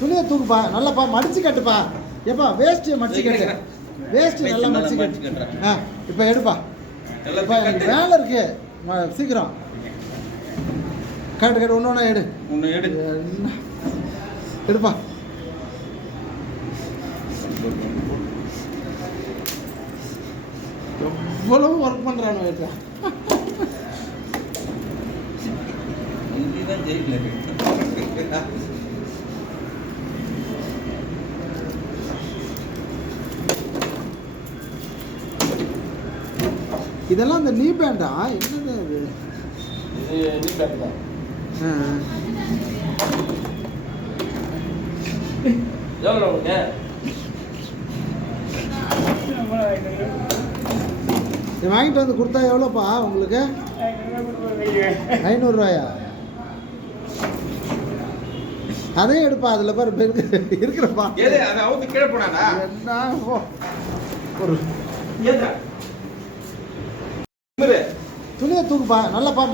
துணியை தூக்குப்பா, நல்லாப்பா மடிச்சு கட்டுப்பா. ஏப்பா வேஷ்டியை மடிச்சு கட்டு, வேஷ்டி நல்லா மடிச்சு கட்டு. இப்போ எடுப்பா, இப்போ எனக்கு வேலை இருக்கு, சீக்கிரம் கட்டு கட்டு. ஒன்று எடு, எடுப்பா. எவ்வளவு ஒர்க் பண்ணுறானு கேட்டா இதெல்லாம் இந்த நீ பேண்டா? என்னது அது? இது நீ பேண்ட் தான். எவ்வளோ உங்க வாங்கிட்டு வந்து கொடுத்தா எவ்வளோப்பா உங்களுக்கு? 500 ரூபாயா? அதே எடுப்பா, அதில் பாரு இருக்கிறப்பா. என்ன ஒரு துணியை தூக்குப்பா, நல்லாப்பா.